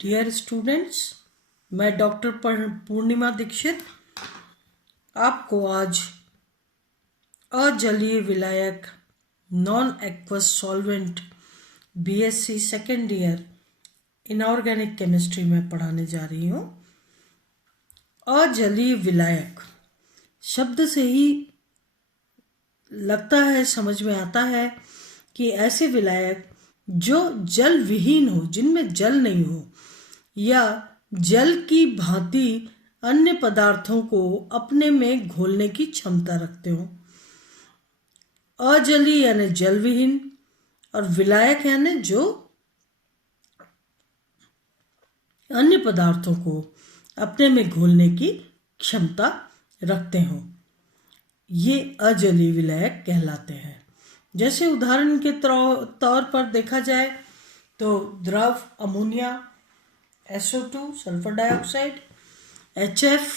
Dear students, मैं doctor पूर्णिमा दीक्षित आपको आज अजलीय विलायक non aqueous solvent BSc second year inorganic chemistry में पढ़ाने जा रही हूँ। अजलीय विलायक शब्द से ही लगता है, समझ में आता है कि ऐसे विलायक जो जल विहीन हो, जिनमें जल नहीं हो या जल की भांति अन्य पदार्थों को अपने में घोलने की क्षमता रखते हो। अजलीय यानी जल विहीन और विलायक यानी जो अन्य पदार्थों को अपने में घोलने की क्षमता रखते हो, ये अजलीय विलायक कहलाते हैं। जैसे उदाहरण के तौर पर देखा जाए तो द्रव ammonia, SO2 sulphur dioxide, HF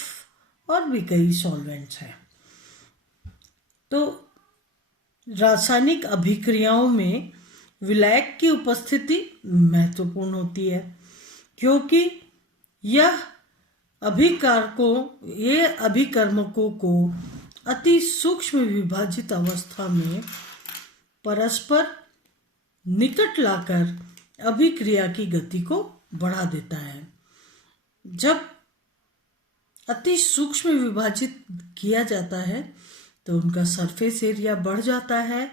और भी कई सॉल्वेंट्स हैं। तो रासायनिक अभिक्रियाओं में विलायक की उपस्थिति महत्वपूर्ण होती है, क्योंकि यह अभिकर्मकों को अति सूक्ष्म विभाजित अवस्था में परस्पर निकट लाकर अभिक्रिया की गति को बढ़ा देता है। जब अति सूक्ष्म विभाजित किया जाता है तो उनका सरफेस एरिया बढ़ जाता है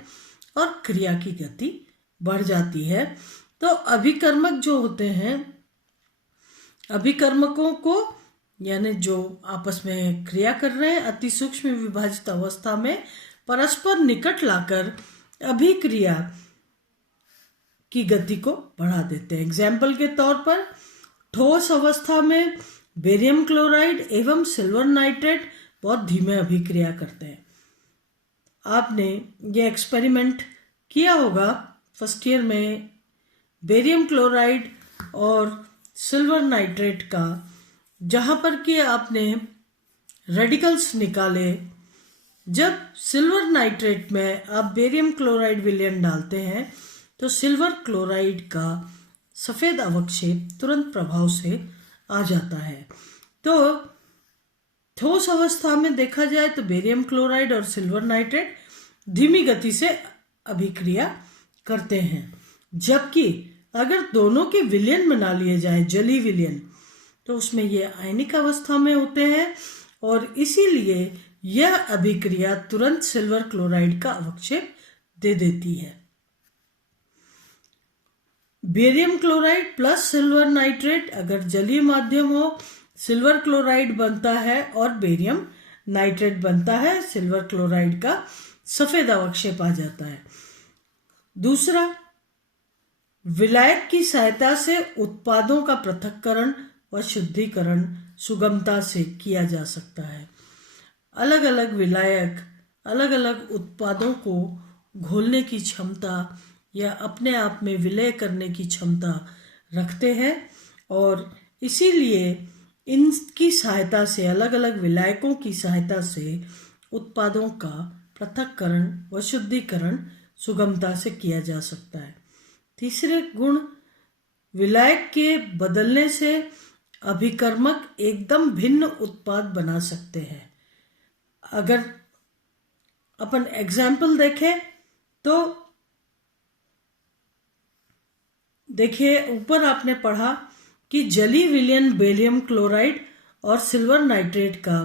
और क्रिया की गति बढ़ जाती है। तो अभिकर्मक जो होते हैं, अभिकर्मकों को यानी जो आपस में क्रिया कर रहे हैं, अति सूक्ष्म विभाजित अवस्था में परस्पर निकट लाकर अभिक्रिया की गति को बढ़ा देते हैं। एग्जाम्पल के तौर पर ठोस अवस्था में बेरियम क्लोराइड एवं सिल्वर नाइट्रेट बहुत धीमे अभिक्रिया करते हैं। आपने ये एक्सपेरिमेंट किया होगा फर्स्ट ईयर में, बेरियम क्लोराइड और सिल्वर नाइट्रेट का, जहाँ पर कि आपने रेडिकल्स निकाले। जब सिल्वर नाइट्रेट में आप बेरियम क्लोराइड विलयन डालते हैं तो सिल्वर क्लोराइड का सफ़ेद अवक्षेप तुरंत प्रभाव से आ जाता है। तो ठोस अवस्था में देखा जाए तो बेरियम क्लोराइड और सिल्वर नाइट्रेट धीमी गति से अभिक्रिया करते हैं, जबकि अगर दोनों के विलयन बना लिए जाए, जलीय विलयन, तो उसमें ये आयनिक अवस्था में होते हैं और इसीलिए यह अभिक्रिया तुरंत सिल्वर क्लोराइड का अवक्षेप दे देती है। Barium chloride plus silver nitrate अगर जलीय माध्यम हो, सिल्वर क्लोराइड बनता है और बेरियम नाइट्रेट बनता है, सिल्वर क्लोराइड का सफेद अवक्षेप आ जाता है। दूसरा, विलायक की सहायता से उत्पादों का पृथक्करण व शुद्धिकरण सुगमता से किया जा सकता है। अलग अलग विलायक अलग अलग उत्पादों को घोलने की क्षमता या अपने आप में विलय करने की क्षमता रखते हैं और इसीलिए इनकी सहायता से, अलग अलग विलायकों की सहायता से उत्पादों का पृथक्करण व शुद्धिकरण सुगमता से किया जा सकता है। तीसरे गुण, विलायक के बदलने से अभिकर्मक एकदम भिन्न उत्पाद बना सकते हैं। अगर अपन एग्जाम्पल देखें तो देखिए, ऊपर आपने पढ़ा कि जलीय विलयन बेरियम क्लोराइड और सिल्वर नाइट्रेट का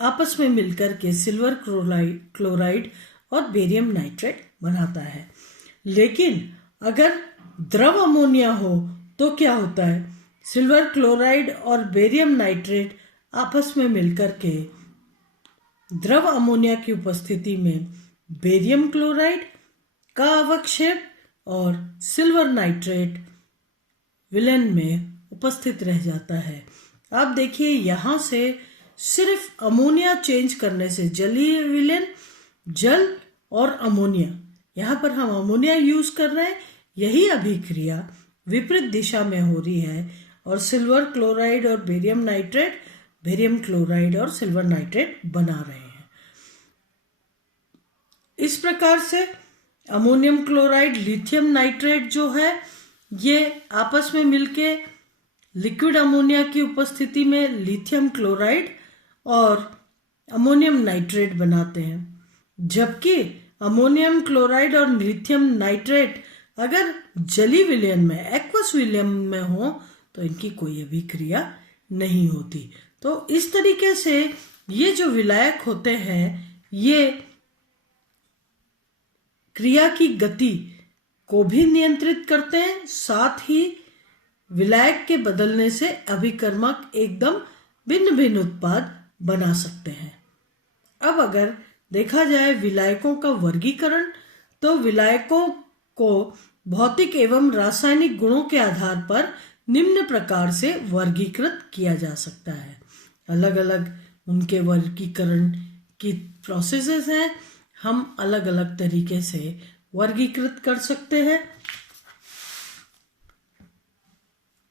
आपस में मिलकर के सिल्वर क्लोराइड और बेरियम नाइट्रेट बनाता है। लेकिन अगर द्रव अमोनिया हो तो क्या होता है? सिल्वर क्लोराइड और बेरियम नाइट्रेट आपस में मिलकर के द्रव अमोनिया की उपस्थिति में बेरियम क्लोराइड का अवक्षेप और सिल्वर नाइट्रेट विलयन में उपस्थित रह जाता है। आप देखिए, यहाँ से सिर्फ अमोनिया चेंज करने से जलीय विलयन, जल और अमोनिया, यहाँ पर हम अमोनिया यूज कर रहे हैं, यही अभिक्रिया विपरीत दिशा में हो रही है और सिल्वर क्लोराइड और बेरियम नाइट्रेट बेरियम क्लोराइड और सिल्वर नाइट्रेट बना रहे हैं। इस प्रकार से अमोनियम क्लोराइड लिथियम नाइट्रेट जो है, ये आपस में मिलके लिक्विड अमोनिया की उपस्थिति में लिथियम क्लोराइड और अमोनियम नाइट्रेट बनाते हैं, जबकि अमोनियम क्लोराइड और लिथियम नाइट्रेट अगर जलीय विलयन में, एक्वस विलयन में हो तो इनकी कोई अभिक्रिया नहीं होती। तो इस तरीके से ये जो विलायक होते हैं ये क्रिया की गति को भी नियंत्रित करते हैं, साथ ही विलायक के बदलने से अभिकर्मक एकदम भिन्न भिन्न उत्पाद बना सकते हैं। अब अगर देखा जाए विलायकों का वर्गीकरण, तो विलायकों को भौतिक एवं रासायनिक गुणों के आधार पर निम्न प्रकार से वर्गीकृत किया जा सकता है। अलग अलग उनके वर्गीकरण की प्रोसेसेस हैं, हम अलग अलग तरीके से वर्गीकृत कर सकते हैं।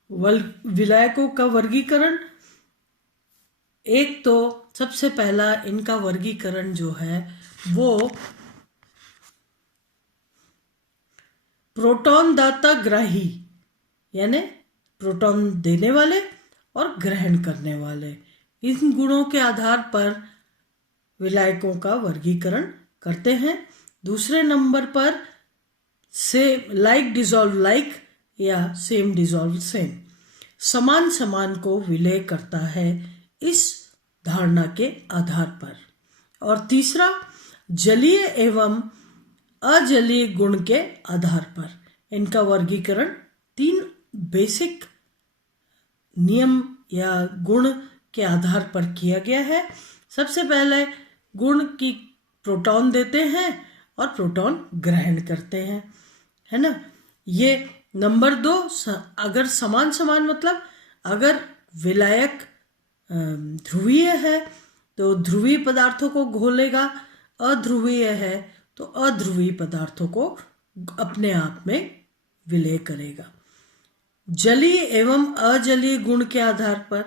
विलायकों का वर्गीकरण, एक तो सबसे पहला इनका वर्गीकरण जो है वो प्रोटॉन दाता ग्राही, यानी प्रोटॉन देने वाले और ग्रहण करने वाले, इन गुणों के आधार पर विलायकों का वर्गीकरण करते हैं। दूसरे नंबर पर सेम लाइक डिजॉल्व लाइक या सेम डिजॉल्व सेम, समान समान को विलय करता है इस धारणा के आधार पर। और तीसरा जलीय एवं अजलीय गुण के आधार पर इनका वर्गीकरण 3 बेसिक नियम या गुण के आधार पर किया गया है। सबसे पहले गुण की प्रोटॉन देते हैं और प्रोटॉन ग्रहण करते हैं, है ना। ये नंबर 2, अगर समान समान मतलब अगर विलायक ध्रुवीय है तो ध्रुवीय पदार्थों को घोलेगा, अध्रुवीय है तो अध्रुवीय पदार्थों को अपने आप में विलय करेगा। जलीय एवं अजलीय गुण के आधार पर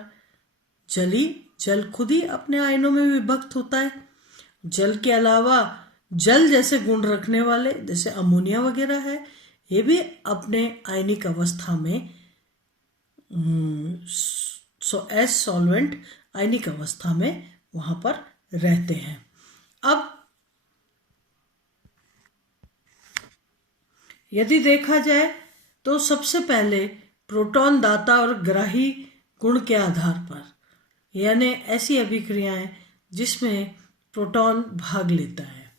जलीय, जल खुद ही अपने आयनों में विभक्त होता है। जल के अलावा जल जैसे गुण रखने वाले जैसे अमोनिया वगैरह है, ये भी अपने आयनिक अवस्था में एज सॉल्वेंट आयनिक अवस्था में वहां पर रहते हैं। अब यदि देखा जाए तो सबसे पहले प्रोटॉन दाता और ग्राही गुण के आधार पर, यानी ऐसी अभिक्रियाएं जिसमें प्रोटॉन भाग लेता है।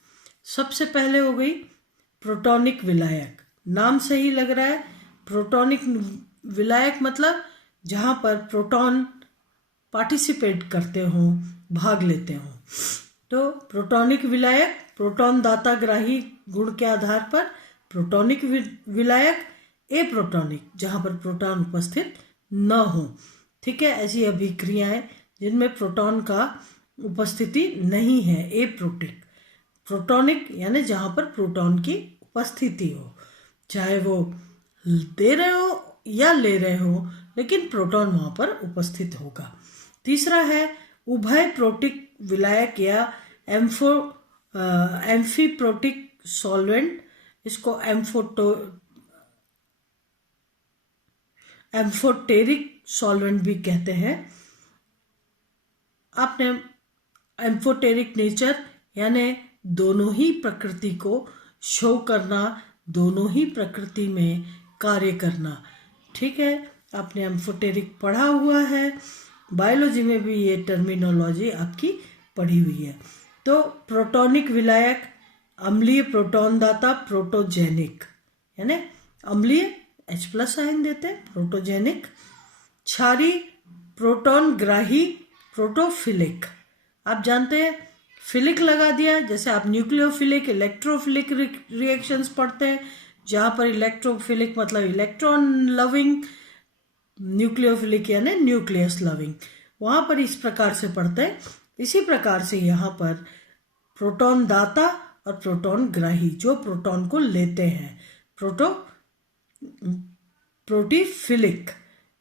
सबसे पहले हो गई प्रोटॉनिक विलायक, नाम से ही लग रहा है प्रोटॉनिक विलायक मतलब जहां पर प्रोटॉन पार्टिसिपेट करते हों, भाग लेते हों। तो प्रोटॉनिक विलायक प्रोटॉन दाता ग्राही गुण के आधार पर प्रोटॉनिक विलायक एप्रोटॉनिक, जहां पर प्रोटॉन उपस्थित न हो, ठीक है। ऐसी अभिक्रियाएं जिनमें प्रोटॉन का उपस्थिति नहीं है, एप्रोटिक। प्रोटॉनिक यानी जहां पर प्रोटॉन की उपस्थिति हो, चाहे वो दे रहे हो या ले रहे हो, लेकिन प्रोटॉन वहां पर उपस्थित होगा। तीसरा है उभय प्रोटिक विलायक या एम्फीप्रोटिक सॉल्वेंट, इसको एम्फोटेरिक सॉल्वेंट भी कहते हैं। आपने एम्फोटेरिक नेचर यानी दोनों ही प्रकृति को शो करना, दोनों ही प्रकृति में कार्य करना, ठीक है। आपने एम्फोटेरिक पढ़ा हुआ है, बायोलॉजी में भी ये टर्मिनोलॉजी आपकी पढ़ी हुई है। तो प्रोटॉनिक विलायक अम्लीय प्रोटॉन दाता प्रोटोजेनिक, यानी अम्लीय H+ आयन देते हैं, प्रोटोजेनिक। क्षारी प्रोटॉन ग्राही प्रोटोफिलिक, आप जानते हैं फिलिक लगा दिया, जैसे आप न्यूक्लियोफिलिक इलेक्ट्रोफिलिक रिएक्शंस पढ़ते हैं, जहां पर इलेक्ट्रोफिलिक मतलब इलेक्ट्रॉन लविंग, न्यूक्लियोफिलिक यानी न्यूक्लियस लविंग, वहां पर इस प्रकार से पढ़ते हैं। इसी प्रकार से यहाँ पर प्रोटॉन दाता और प्रोटॉन ग्राही जो प्रोटॉन को लेते हैं, प्रोटीफिलिक,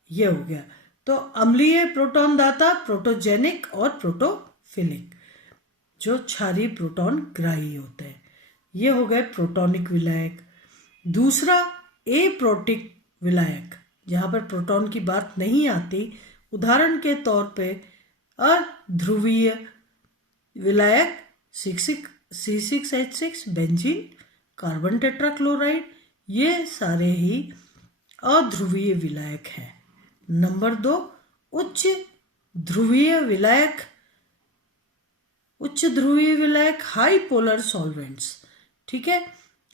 ये हो गया। तो अम्लीय प्रोटॉन दाता प्रोटोजेनिक और प्रोटोफिलिक, जो क्षारीय प्रोटॉन ग्राही होते हैं, ये हो गए प्रोटॉनिक विलायक। दूसरा एप्रोटिक विलायक जहाँ पर प्रोटॉन की बात नहीं आती, उदाहरण के तौर पे अध्रुवीय विलायक C6H6 बेंजीन, कार्बन टेट्राक्लोराइड, ये सारे ही अध्रुवीय विलायक हैं। नंबर 2, उच्च ध्रुवीय विलायक हाई पोलर सॉल्वेंट्स, ठीक है,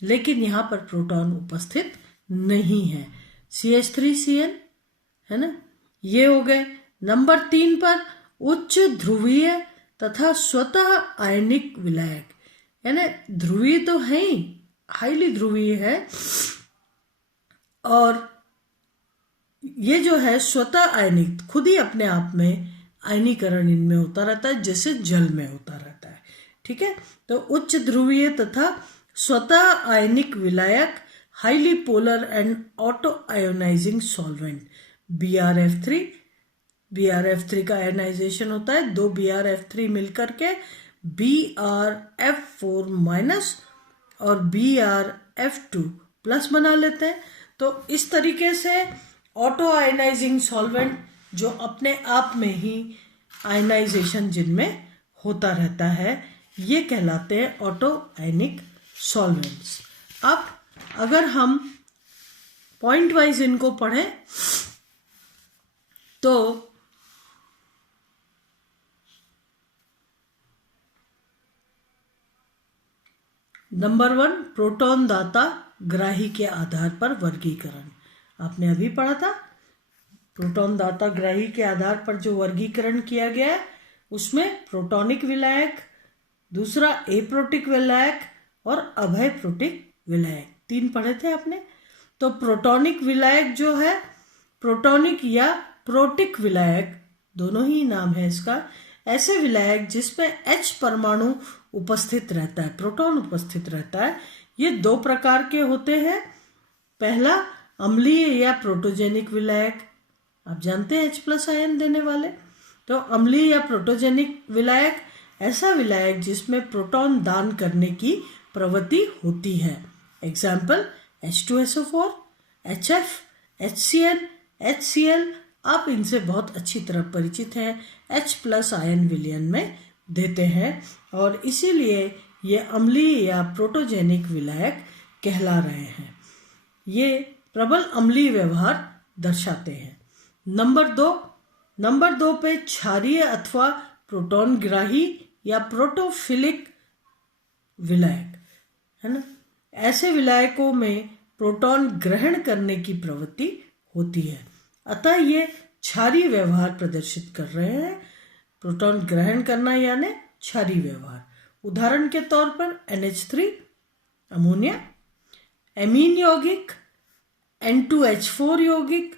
लेकिन यहाँ पर प्रोटॉन उपस्थित नहीं है, CH3Cl है ना, ये हो गए। नंबर 3 पर उच्च ध्रुवीय तथा स्वतः आयनिक विलायक, यानी ध्रुवीय तो है ही, हाईली ध्रुवीय है, और ये जो है स्वतः आयनिक, खुद ही अपने आप में आयनीकरण इनमें होता रहता है, जैसे जल में होता रहता है, ठीक है। तो उच्च ध्रुवीय तथा स्वतः आयनिक विलायक, highly polar and auto ionising solvent, BrF3 का आयनाइजेशन होता है, 2 BrF3 मिलकर के BrF4 माइनस और BrF2 प्लस बना लेते हैं। तो इस तरीके से ऑटो आयनाइजिंग सॉल्वेंट जो अपने आप में ही आयनाइजेशन जिनमें होता रहता है, ये कहलाते हैं ऑटो आयनिक सॉल्वेंट्स। अब अगर हम पॉइंट वाइज इनको पढ़ें तो नंबर 1, प्रोटॉन दाता ग्राही के आधार पर वर्गीकरण, आपने अभी पढ़ा था। प्रोटॉन दाता ग्राही के आधार पर जो वर्गीकरण किया गया है, उसमें प्रोटॉनिक विलायक, दूसरा एप्रोटिक विलायक और अभय प्रोटिक विलायक, 3 पढ़े थे आपने। तो प्रोटॉनिक विलायक जो है, प्रोटॉनिक या प्रोटिक विलायक दोनों ही नाम है इसका, ऐसे विलायक जिसमें H परमाणु उपस्थित रहता है, प्रोटॉन उपस्थित रहता है। ये 2 प्रकार के होते हैं। पहला अम्लीय या प्रोटोजेनिक विलायक, आप जानते हैं H+ आयन देने वाले। तो अम्लीय या प्रोटोजेनिक विलायक ऐसा विलायक जिसमें प्रोटॉन दान करने की प्रवृत्ति होती है। Example H2SO4, HF, HCl, HCl, आप इनसे बहुत अच्छी तरह परिचित हैं, H+ आयन विलयन में देते हैं और इसीलिए ये अम्लीय या प्रोटोजेनिक विलायक कहला रहे हैं। ये प्रबल अम्लीय व्यवहार दर्शाते हैं। नंबर 2 पे क्षारीय अथवा प्रोटॉन ग्राही या प्रोटोफिलिक विलायक है ना, ऐसे विलायकों में प्रोटॉन ग्रहण करने की प्रवृत्ति होती है, अतः ये क्षारीय व्यवहार प्रदर्शित कर रहे हैं। प्रोटॉन ग्रहण करना यानी क्षारीय व्यवहार। उदाहरण के तौर पर NH3 अमोनिया, एमीन यौगिक, N2H4 यौगिक,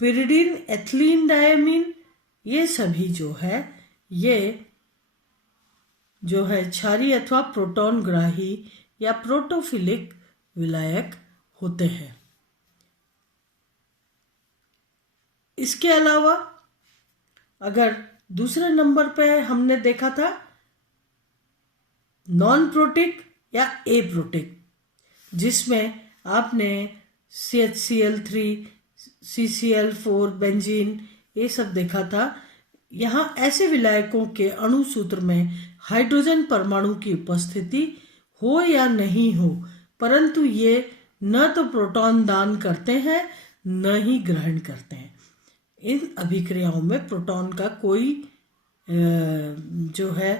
पिरिडीन एथिलीन डायमीन, ये सभी जो है क्षारीय अथवा प्रोटॉन ग्राही या प्रोटोफिलिक विलायक होते हैं। इसके अलावा अगर दूसरे नंबर पे हमने देखा था नॉन प्रोटिक या एप्रोटिक, जिसमें आपने CHCl3, CCl4, बेंजीन, ये सब देखा था। यहाँ ऐसे विलायकों के अणु सूत्र में हाइड्रोजन परमाणु की उपस्थिति हो या नहीं हो, परंतु ये न तो प्रोटॉन दान करते हैं न ही ग्रहण करते हैं। इन अभिक्रियाओं में प्रोटॉन का कोई जो है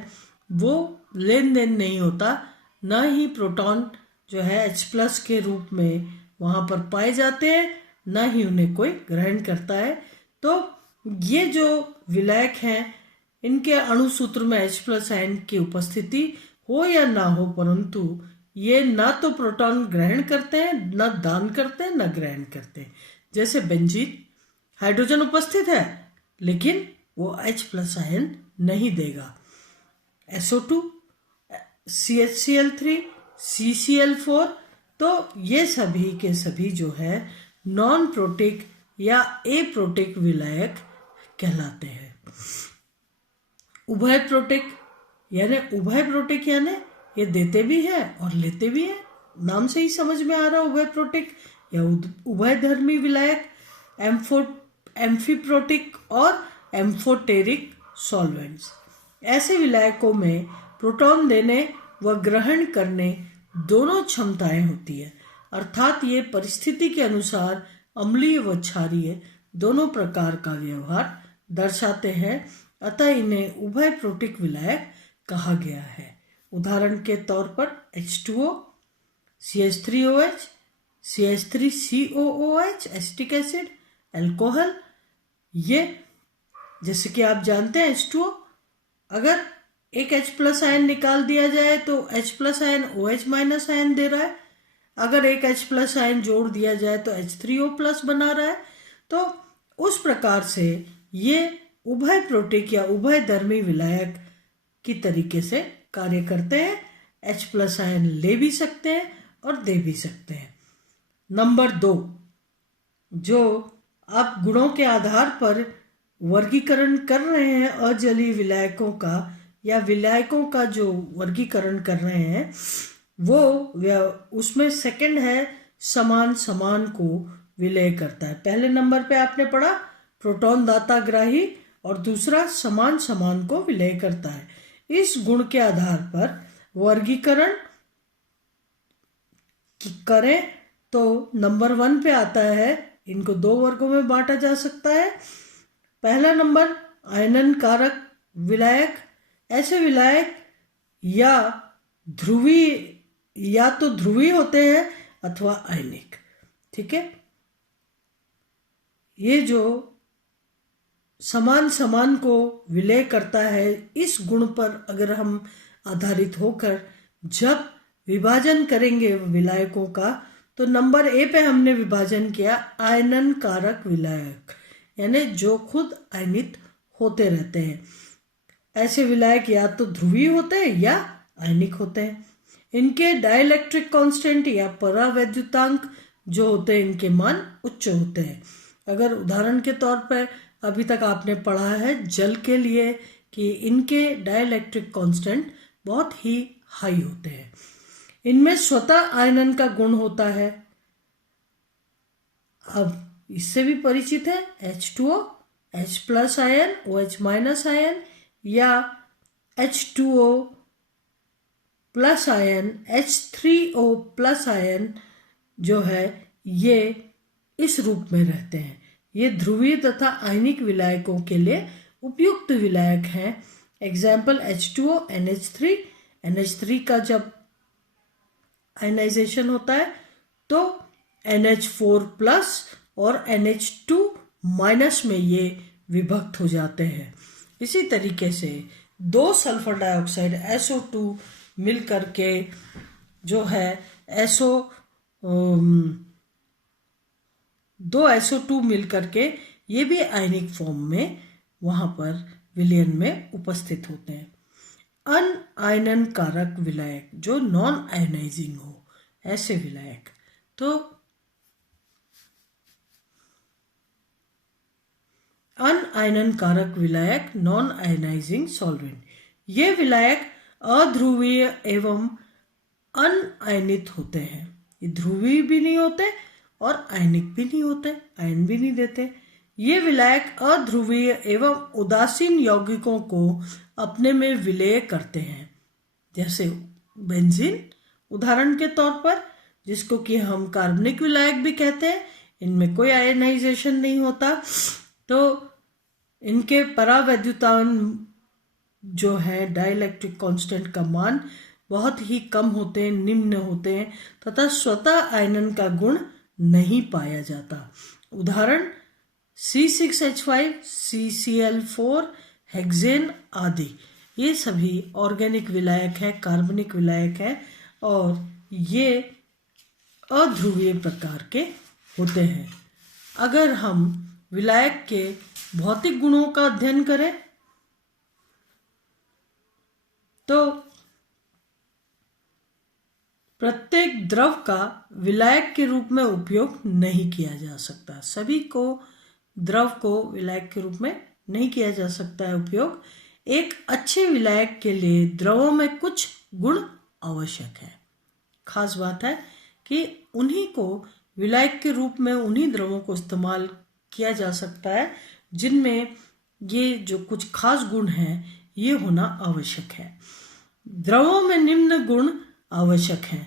वो लेन देन नहीं होता, न ही प्रोटॉन जो है H+ के रूप में वहाँ पर पाए जाते हैं, न ही उन्हें कोई ग्रहण करता है। तो ये जो विलायक हैं, इनके अणु सूत्र में H+ आयन की उपस्थिति हो या ना हो, परंतु ये ना तो प्रोटॉन ग्रहण करते हैं, न दान करते हैं, न ग्रहण करते हैं। जैसे बेंजीन, हाइड्रोजन उपस्थित है लेकिन वो H+ आयन नहीं देगा। SO2, CHCl3, CCl4, तो ये सभी के सभी जो है नॉन प्रोटिक या एप्रोटिक विलायक कहलाते हैं। उभय प्रोटिक यानी ये देते भी है और लेते भी है, नाम से ही समझ में आ रहा है। उभय प्रोटिक या उभयधर्मी विलायक एम्फीप्रोटिक और एम्फोटेरिक सॉल्वेंट्स। ऐसे विलायकों में प्रोटॉन देने व ग्रहण करने दोनों क्षमताएं होती है, अर्थात ये परिस्थिति के अनुसार अम्लीय व क्षारीय दोनों प्रकार का व्यवहार दर्शाते हैं, अतः इन्हें उभय प्रोटिक विलायक कहा गया है। उदाहरण के तौर पर H2O, CH3OH, CH3COOH, acetic acid, alcohol. ये जैसे कि आप जानते हैं H2O, अगर एक H+ आयन निकाल दिया जाए तो H+ आयन OH- आयन दे रहा है, अगर एक H+ आयन जोड़ दिया जाए तो H3O+ बना रहा है। तो उस प्रकार से ये उभय प्रोटिक या उभय धर्मी विलायक की तरीके से कार्य करते हैं। H+ आयन ले भी सकते हैं और दे भी सकते हैं। नंबर 2, जो आप गुणों के आधार पर वर्गीकरण कर रहे हैं अजलीय विलायकों का या विलायकों का जो वर्गीकरण कर रहे हैं, वो उसमें सेकंड है समान समान को विलय करता है। पहले नंबर पे आपने पढ़ा प्रोटॉन दाताग्राही और दूसरा समान समान को विलय करता है। इस गुण के आधार पर वर्गीकरण करें तो नंबर 1 पे आता है, इनको 2 वर्गों में बांटा जा सकता है। पहला नंबर आयनन कारक विलायक। ऐसे विलायक या तो ध्रुवीय होते हैं अथवा आयनिक। ठीक है, ये जो समान समान को विलय करता है, इस गुण पर अगर हम आधारित होकर जब विभाजन करेंगे विलायकों का, तो नंबर ए पे हमने विभाजन किया आयनन कारक विलायक, यानी जो खुद आयनित होते रहते हैं। ऐसे विलायक या तो ध्रुवीय होते हैं या आयनिक होते हैं। इनके डाइलेक्ट्रिक कांस्टेंट या परावैद्युतांक जो होते हैं, इनके मान उच्च होते हैं। अगर उदाहरण के तौर पर अभी तक आपने पढ़ा है जल के लिए कि इनके डाइलेक्ट्रिक कांस्टेंट बहुत ही हाई होते हैं। इनमें स्वतः आयनन का गुण होता है। अब इससे भी परिचित है H2O, H+ ion, OH- ion या H2O+ आयन, H3O+ आयन जो है ये इस रूप में रहते हैं। ये ध्रुवीय तथा आयनिक विलायकों के लिए उपयुक्त विलायक हैं। Example H2O, NH3। NH3 का जब आयनाइजेशन होता है तो NH4+ और NH2- में ये विभक्त हो जाते हैं। इसी तरीके से 2 सल्फर डाइऑक्साइड SO2 मिलकर के जो है दो SO2 मिलकर के ये भी आयनिक फॉर्म में वहां पर विलयन में उपस्थित होते हैं। अनआयनन कारक विलायक जो नॉन आयनाइजिंग हो, ऐसे विलायक। तो अनआयनन कारक विलायक, नॉन आयनाइजिंग सॉल्वेंट, ये विलायक अध्रुवीय एवं अनआयनित होते हैं। ये ध्रुवीय भी नहीं होते और आयनिक भी नहीं होते, आयन भी नहीं देते। ये विलायक अध्रुवीय एवं उदासीन यौगिकों को अपने में विलय करते हैं, जैसे बेंजीन उदाहरण के तौर पर, जिसको कि हम कार्बनिक विलायक भी कहते हैं। इनमें कोई आयनाइजेशन नहीं होता, तो इनके परावैद्युतान जो है डाइलेक्ट्रिक कांस्टेंट का मान बहुत ही कम होते हैं, निम्न होते हैं तथा स्वतः आयनन का गुण नहीं पाया जाता। उदाहरण C6H5, CCl4, हेक्सेन आदि, ये सभी ऑर्गेनिक विलायक है, कार्बनिक विलायक है और ये अध्रुवीय प्रकार के होते हैं। अगर हम विलायक के भौतिक गुणों का अध्ययन करें तो प्रत्येक द्रव का विलायक के रूप में उपयोग नहीं किया जा सकता। सभी को द्रव को विलायक के रूप में नहीं किया जा सकता है उपयोग। एक अच्छे विलायक के लिए द्रवों में कुछ गुण आवश्यक है। खास बात है कि उन्हीं को विलायक के रूप में, उन्हीं द्रवों को इस्तेमाल किया जा सकता है जिनमें ये जो कुछ खास गुण हैं ये होना आवश्यक है। द्रवों में निम्न गुण आवश्यक हैं।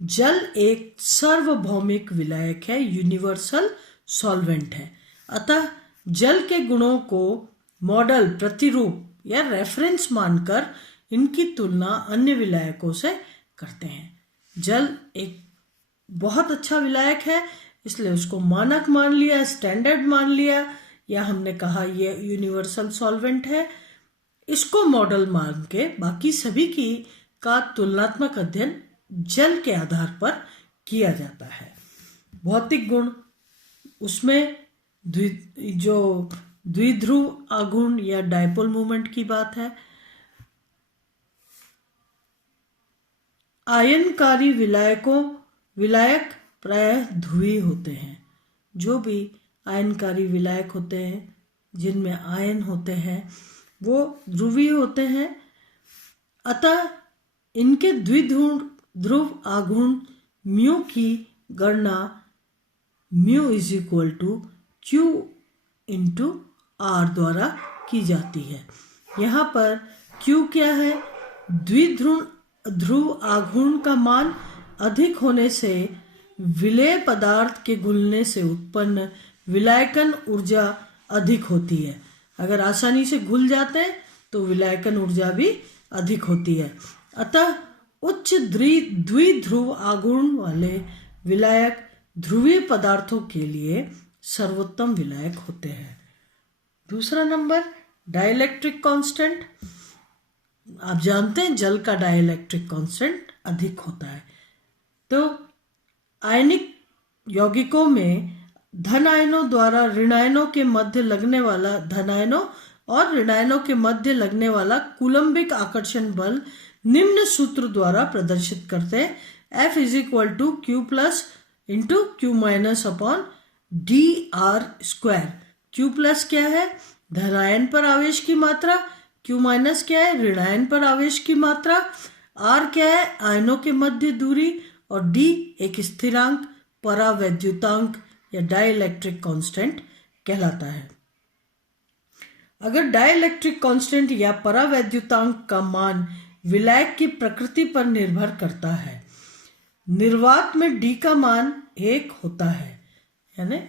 जल एक सार्वभौमिक विलायक है, यूनिवर्सल सॉल्वेंट है। अतः जल के गुणों को मॉडल, प्रतिरूप या रेफरेंस मानकर इनकी तुलना अन्य विलायकों से करते हैं। जल एक बहुत अच्छा विलायक है, इसलिए उसको मानक मान लिया, स्टैंडर्ड मान लिया, या हमने कहा ये यूनिवर्सल सॉल्वेंट है। इसको मॉडल मान के बाकी सभी की का तुलनात्मक अध्ययन जल के आधार पर किया जाता है। भौतिक गुण, उसमें जो द्विध्रुव आघूर्ण या डायपोल मूवमेंट की बात है। आयनकारी विलायक प्रायः ध्रुवीय होते हैं। जो भी आयनकारी विलायक होते हैं जिनमें आयन होते हैं वो ध्रुवीय होते हैं। अतः इनके द्विध्रुव आघूर्ण म्यू की गणना mu is equal to Q into R द्वारा की जाती है। यहाँ पर क्यू क्या है? द्विध्रुव आघूर्ण का मान अधिक होने से विलेय पदार्थ के घुलने से उत्पन्न विलायकन ऊर्जा अधिक होती है। अगर आसानी से घुल जाते हैं तो विलायकन ऊर्जा भी अधिक होती है। अतः उच्च द्विध्रुव आघूर्ण वाले विलायक ध्रुवीय पदार्थों के लिए सर्वोत्तम विलायक होते हैं। दूसरा नंबर, डाइलेक्ट्रिक कांस्टेंट। आप जानते हैं जल का डाइलेक्ट्रिक कांस्टेंट अधिक होता है। तो आयनिक यौगिकों में धन आयनों द्वारा ऋणायनों के मध्य लगने वाला धनायनों और ऋणायनों के मध्य लगने वाला कूलम्बिक आकर्षण बल निम्न सूत्र द्वारा प्रदर्शित करते हैं। F is equal to Q plus into Q minus upon D R square. Q plus क्या है? धनायन पर आवेश की मात्रा। क्यू माइनस क्या है? ऋणायन पर आवेश की मात्रा। आर क्या है? आयनों के मध्य दूरी। और डी एक स्थिरांक, परावैद्युतांक या डाइलेक्ट्रिक कांस्टेंट कहलाता है। अगर डाइलेक्ट्रिक कांस्टेंट या परावैद्युतांक का मान विलायक की प्रकृति पर निर्भर करता है। निर्वात में डी का मान 1 होता है, यानी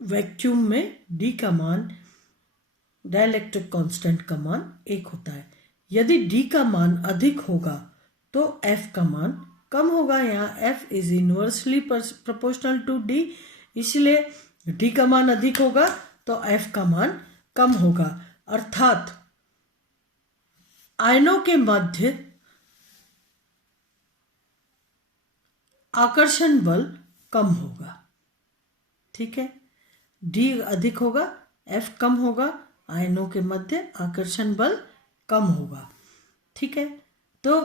वैक्यूम में डी का मान, डाइलेक्ट्रिक कांस्टेंट का मान 1 होता है। यदि डी का मान अधिक होगा तो एफ का मान कम होगा। यहाँ F is inversely proportional to D, इसलिए डी का मान अधिक होगा तो एफ का मान कम होगा। अर्थात आयनों के मध्य आकर्षण बल कम होगा। ठीक है, डी अधिक होगा, एफ कम होगा, आयनों के मध्य आकर्षण बल कम होगा। ठीक है, तो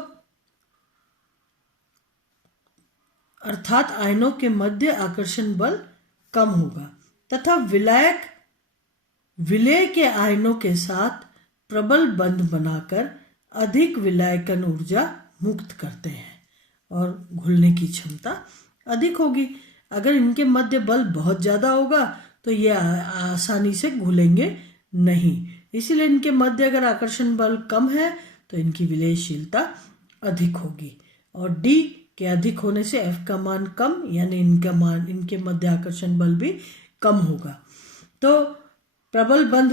अर्थात आयनों के मध्य आकर्षण बल कम होगा तथा विलेय के आयनों के साथ प्रबल बंध बनाकर अधिक विलायकन ऊर्जा मुक्त करते हैं और घुलने की क्षमता अधिक होगी। अगर इनके मध्य बल बहुत ज़्यादा होगा तो ये आसानी से घुलेंगे नहीं, इसीलिए इनके मध्य अगर आकर्षण बल कम है तो इनकी विलयशीलता अधिक होगी। और डी के अधिक होने से एफ का मान कम, यानी इनके मध्य आकर्षण बल भी कम होगा। तो प्रबल बंध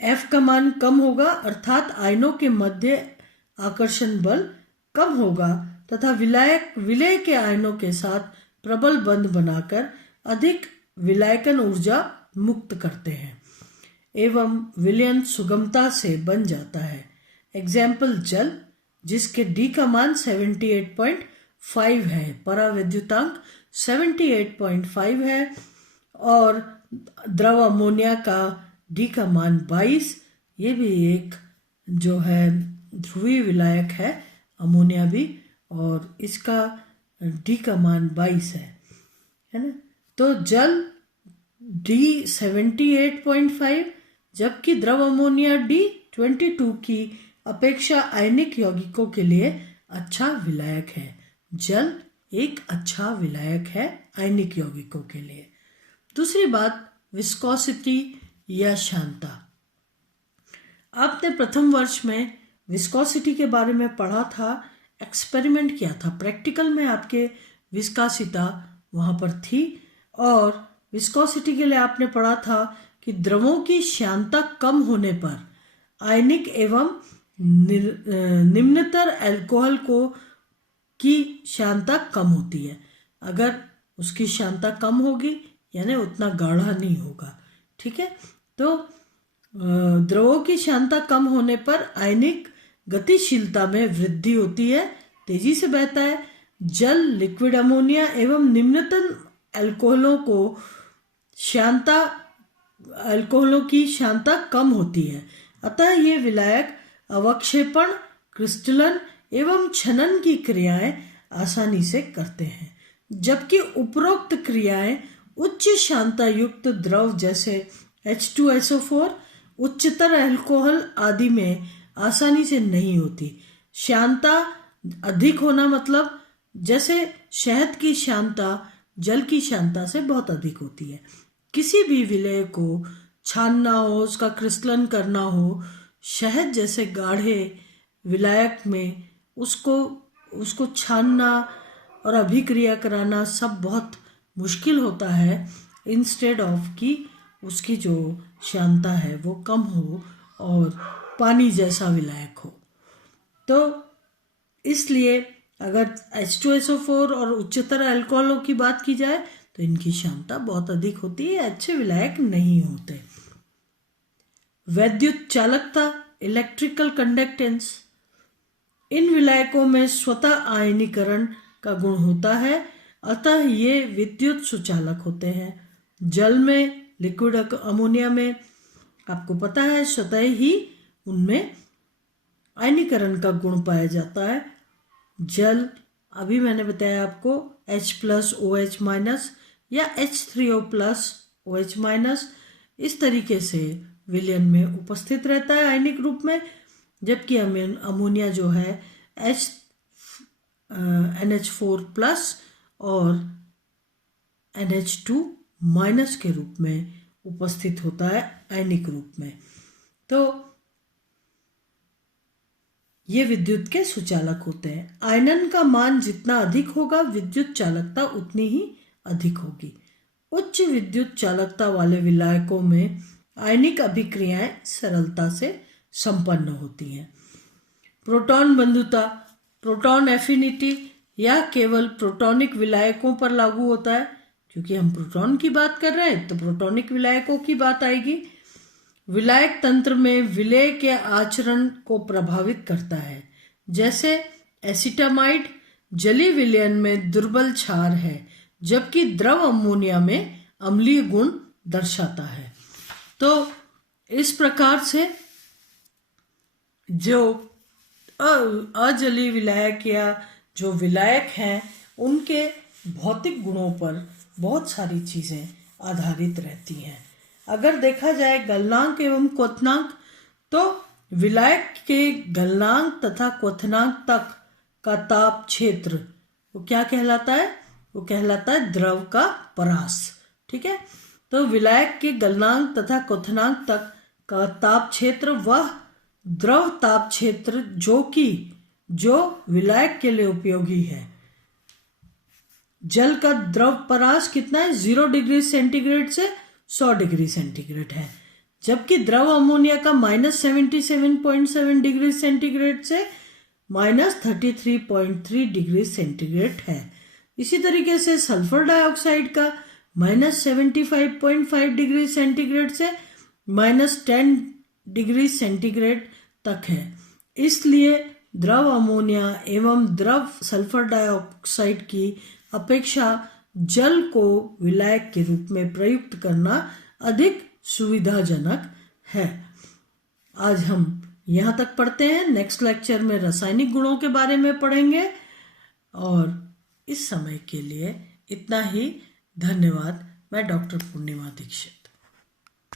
एफ का मान कम होगा, अर्थात आयनों के मध्य आकर्षण बल कम होगा तथा विलेय के आयनों के साथ प्रबल बंध बनाकर अधिक विलायकन ऊर्जा मुक्त करते हैं एवं विलयन सुगमता से बन जाता है। एग्जाम्पल जल, जिसके डी का मान 78.5 है, परावैद्युतांक 78.5 है, और द्रव अमोनिया का डी का मान 22, ये भी एक जो है ध्रुवीय विलायक है अमोनिया भी, और इसका डी का मान 22 है ना। तो जल डी 78.5 जबकि द्रव अमोनिया डी 22 की अपेक्षा आयनिक यौगिकों के लिए अच्छा विलायक है। जल एक अच्छा विलायक है आयनिक यौगिकों के लिए। दूसरी बात, विस्कोसिटी या श्यानता। आपने प्रथम वर्ष में विस्कोसिटी के बारे में पढ़ा था, एक्सपेरिमेंट किया था, प्रैक्टिकल में आपके विस्कोसिटा वहाँ पर थी। और विस्कोसिटी के लिए आपने पढ़ा था कि द्रवों की श्यानता कम होने पर आयनिक एवं निम्नतर अल्कोहल की श्यानता कम होती है। अगर उसकी श्यानता कम होगी यानी उतना गाढ़ा नहीं होगा, ठीक है। तो द्रवों की श्यानता कम होने पर आयनिक गतिशीलता में वृद्धि होती है, तेजी से बहता है। जल, लिक्विड अमोनिया एवं निम्नतम अल्कोहलों की श्यानता कम होती है। अतः ये विलायक अवक्षेपण, क्रिस्टलन एवं छनन की क्रियाएं आसानी से करते हैं, जबकि उपरोक्त क्रियाएं उच्च श्यानता युक्त द्रव जैसे H2SO4, उच्चतर अल्कोहल आदि में आसानी से नहीं होती। श्यानता अधिक होना मतलब जैसे शहद की श्यानता जल की श्यानता से बहुत अधिक होती है। किसी भी विलय को छानना हो, उसका क्रिस्टलन करना हो, शहद जैसे गाढ़े विलायक में उसको छानना और अभिक्रिया कराना सब बहुत मुश्किल होता है, इंस्टेड ऑफ कि उसकी जो श्यानता है वो कम हो और पानी जैसा विलायक हो। तो इसलिए अगर H2SO4 और उच्चतर अल्कोहलों की बात की जाए तो इनकी श्यानता बहुत अधिक होती है, अच्छे विलायक नहीं होते। वैद्युत चालकता, इलेक्ट्रिकल कंडक्टेंस, इन विलायकों में स्वतः आयनीकरण का गुण होता है, अतः ये विद्युत सुचालक होते हैं। जल में, लिक्विड अमोनिया में आपको पता है स्वतः ही उनमें आयनीकरण का गुण पाया जाता है। जल, अभी मैंने बताया आपको H+OH- या H3O+OH- इस तरीके से विलयन में उपस्थित रहता है आयनिक रूप में, जबकि अमोनिया जो है NH4+ और NH2- के रूप में उपस्थित होता है आयनिक रूप में। तो ये विद्युत के सुचालक होते हैं। आयनन का मान जितना अधिक होगा, विद्युत चालकता उतनी ही अधिक होगी। उच्च विद्युत चालकता वाले विलायकों में आयनिक अभिक्रियाएं सरलता से संपन्न होती हैं। प्रोटॉन बंधुता, प्रोटॉन एफिनिटी या केवल प्रोटॉनिक विलायकों पर लागू होता है। क्योंकि हम प्रोटॉन की बात कर रहे हैं तो प्रोटॉनिक विलायकों की बात आएगी। विलायक तंत्र में विलय के आचरण को प्रभावित करता है। जैसे एसिटामाइड जलीय विलयन में दुर्बल क्षार है, जबकि द्रव अमोनिया में अम्लीय गुण दर्शाता है। तो इस प्रकार से जो अजलीय विलायक या जो विलायक हैं उनके भौतिक गुणों पर बहुत सारी चीज़ें आधारित रहती हैं। अगर देखा जाए गलनांक एवं क्वथनांक, तो विलायक के गलनांक तथा क्वथनांक तक का ताप क्षेत्र वो क्या कहलाता है? वो कहलाता है द्रव का परास, ठीक है। तो विलायक के गलनांक तथा क्वथनांक तक का ताप क्षेत्र वह द्रव ताप क्षेत्र जो विलायक के लिए उपयोगी है। जल का द्रव परास कितना है? 0 डिग्री सेंटीग्रेड से 100 डिग्री सेंटीग्रेड है, जबकि द्रव अमोनिया का -77.7 डिग्री सेंटीग्रेड से -33.3 डिग्री सेंटीग्रेड है। इसी तरीके से सल्फर डाइऑक्साइड का -75.5 डिग्री सेंटीग्रेड से -10 डिग्री सेंटीग्रेड तक है। इसलिए द्रव अमोनिया एवं द्रव सल्फर डाइऑक्साइड की अपेक्षा जल को विलायक के रूप में प्रयुक्त करना अधिक सुविधाजनक है। आज हम यहाँ तक पढ़ते हैं। नेक्स्ट लेक्चर में रासायनिक गुणों के बारे में पढ़ेंगे। और इस समय के लिए इतना ही। धन्यवाद। मैं डॉक्टर पूर्णिमा दीक्षित।